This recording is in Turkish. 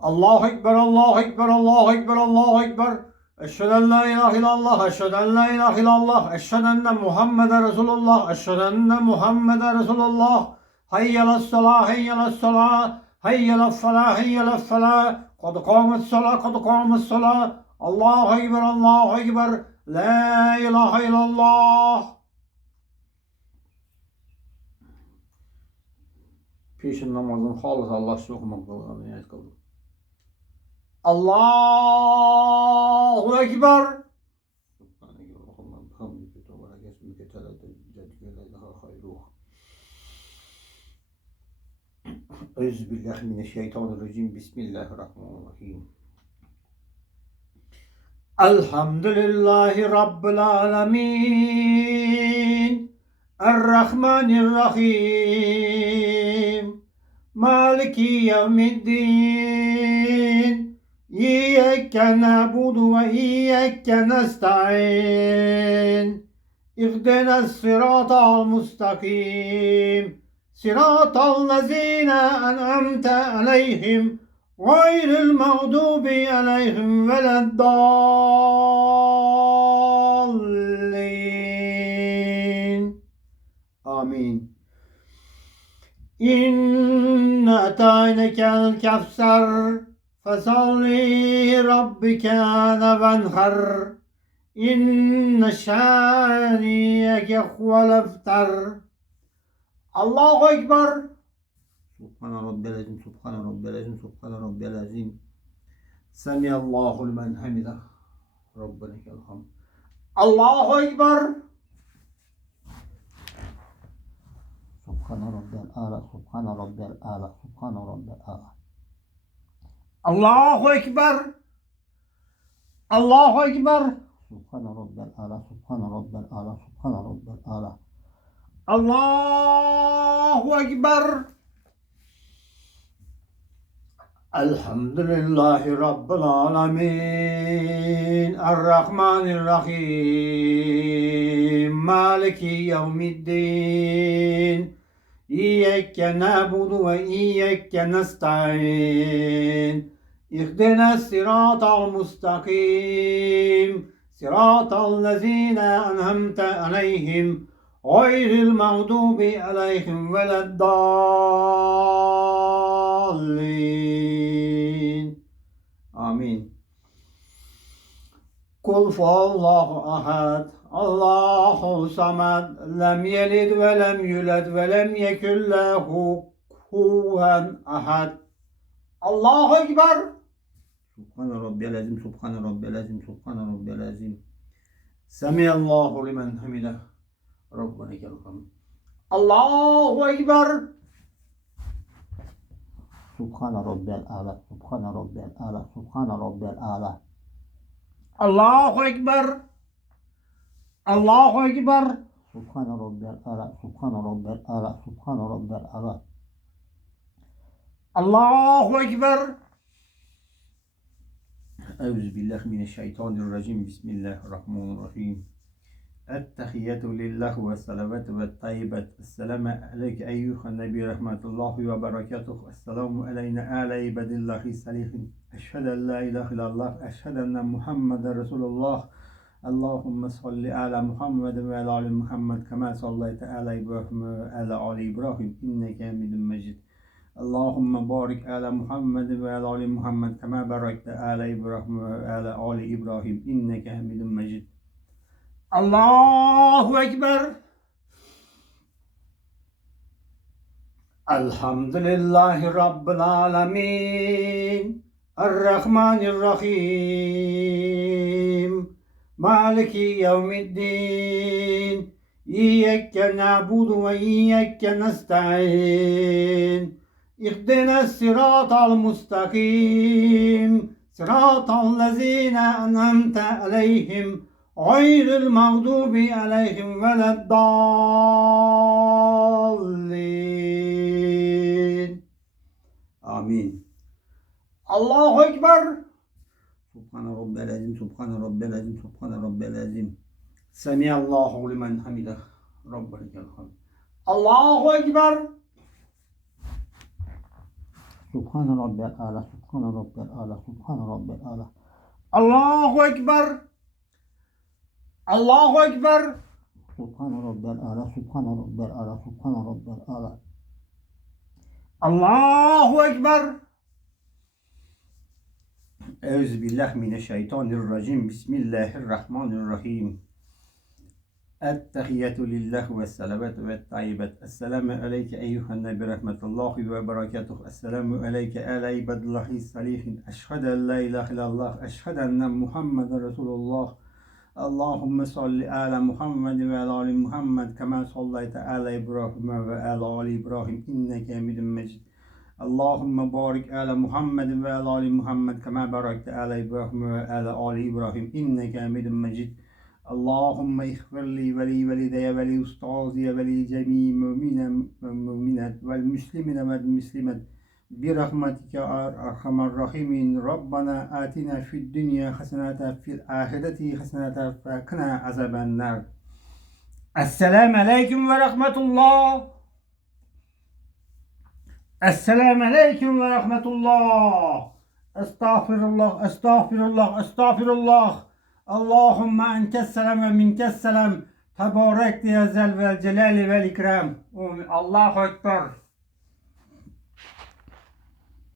Allahu Ekber, Allahu Ekber, Allahu Ekber, Allahu Ekber. Eşhedü en la ilahe illallah, eşhedü en la ilahe illallah, eşhedü enne Muhammeden Resulullah, eşhedü enne Muhammeden Resulullah. Hayyalas salah, hayyalas salah, hayyalas falah, hayyalas falah. Kad kâmet salah, kad kâmet salah. Allahu Ekber, Allahu Ekber. La ilahe illallah. Peşin namazın halis Allah için okumakla niyet kıldım. Allahu Ekber. Euzubillahimineşşeytanirracim. Bismillahirrahmanirrahim. Elhamdülillahi Rabbil alemin. Errahmanirrahim. Maliki yevmiddin. İyyâke na'budu ve iyyâke nesta'in. İhdinas sıratal mustakim. Sıratal lezîne en'amte aleyhim. Gayril mağdubi aleyhim veleddallin. Amin. İnne ataynekel kevser. Fesalli rabbike venher. İnne şâniyeke huvel efter. Allahu Ekber. Subhane Rabbel Azim, Subhane Rabbel Azim, Subhane Rabbel Azim. Semiyallahu limen hamidah. Rabbena lekel hamd. Allahu Ekber. Subhane Rabbel Âlâ, Subhane Rabbel Âlâ, Subhane Rabbel Âlâ. Allahu Ekber. Allahu Ekber. Subhane Rabbel Âlâ, Subhane Rabbel Âlâ, Subhane Rabbel Âlâ. Allahu Ekber. Elhamdülillahi Rabbil alemin. Errahmanirrahim. Maliki yevmiddin. İyyâke na'budu ve iyyâke nesta'in. İhdinas sıratal mustakim. Sıratal lezîne en'amte aleyhim. Gayril mağdubi aleyhim veleddallin. Amin. Kul huvallahu ahad. Allahu samad. Lem yelid ve lem yulad ve lem yekun lehu kufuven ahad. Allahu Ekber. Subhane Rabbiyel Azim, Subhane Rabbiyel Azim, Subhane Rabbiyel Azim. Semiyallahu limen hamidah. Rabbena lekel hamd. Allahu Ekber. Subhane Rabbel Âlâ, Subhane Rabbel Âlâ, Subhane Rabbel Âlâ. Allahu Ekber. Allahu Ekber. Subhane Rabbel Âlâ, Subhane Rabbel Âlâ, Subhane Rabbel Âlâ. Allahu Ekber. Euzubillahimineşşeytanirracim. Bismillahirrahmanirrahim. Ettehiyyatü lillah ve salavatü ve tayyibat. Esselamu aleyke eyyühen nebi rahmetullahi ve berekatuhu. Esselamu aleyne ala ibadillahi salihin. Eşhedü en la ilahe illallah. Eşhedü enne Muhammeden Resulullah. Allahümme salli ala Muhammed ve ala ali Muhammed kema sallayte ala İbrahim ve ala ali İbrahim. İnneke hamidun mecid. Allahümme barik ala Muhammed ve ala ali Muhammed kema barakte ala İbrahim ve ala ali İbrahim. İnneke hamidun mecid. Allahu Ekber. Elhamdülillahi Rabbil alemin. Errahmanirrahim. Maliki yevmiddin. İyyâke na'budu ve iyyâke nesta'in. İhdinas sıratal mustakim. Sıratal lezîne en'amte aleyhim. Gayril mağdubi aleyhim veleddallin. Amin. Allahu Ekber. Subhane Rabbel Azim, Subhane Rabbel Azim, Subhane Rabbel Azim. Semiyallahu limen hamidah. Rabbena lekel hamd. Allahu Ekber. Subhane Rabbel Ala, Subhane Rabbel Ala, Subhane Rabbel Ala. Allahu Ekber. Allahu Ekber. Subhane Rabbel Ala, Subhane Rabbel Ala, Subhane Rabbel Ala. Allahu Ekber. Euzubillahimineşşeytanirracim. Bismillahirrahmanirrahim. Ettehiyyatü lillahi ve salavatü ve tayyibet. Esselamu aleyke eyyühen nebi rahmetullahi ve berekatuhu. Esselamu aleyke ala ibadillahi salihin. Eşhedü en la ilahe illallah. Eşhedü enne Muhammeden Resulullah. Allahümme salli ala Muhammed ve ala ali Muhammed kema sallayte ala İbrahim ve ala ali İbrahim inneke hamidun mecid. Allahümme barik ala Muhammed ve ala ali Muhammed kema barakte ala İbrahim ve ala ali İbrahim inneke hamidun mecid. Allahümme ihfirli ve li velideye ve li ustaziye ve li cemii müminen ve müminet vel müslimine vel müslimet bi rahmetike arhamar rahimin. Rabbana atina fid dünya hasenete fil ahireti hasenete fe kına azabennar. Esselamu aleyküm ve rahmetullah. Esselamu aleyküm ve rahmetullah. Estağfirullah, estağfirullah, estağfirullah. Allahümme entesselam ve minkesselam. Tebarek diye zel vel celali vel ikram. Allahu Ekber.